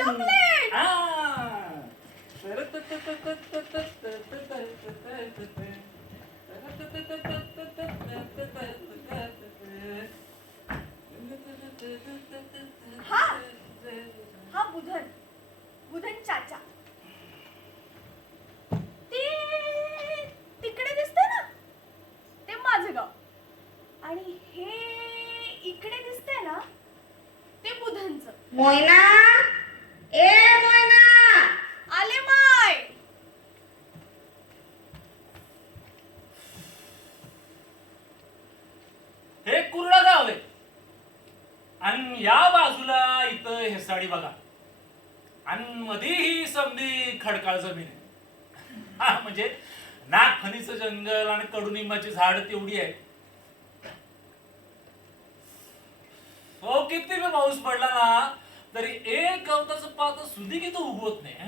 Chocolate. हा हा बुधन बुधन चाचा. ते तिकडे दिसते ना, ते माझं गाव. आणि हे इकडे दिसते ना, ते बुधनचं. मोयना, ए मोयना, आले माय. हे कुर्डा गाव आहे आणि या बाजूला इथं हे साडी बघा आणि मध्ये ही समधी खडकाळ जमीन आहे. हा म्हणजे नागफणीचं जंगल आणि कडुनिंबाची झाड तेवढी आहे. हो किती बी पाऊस पडला ना तरी एक गवताचं पात सुधी की तो उगवत नाही.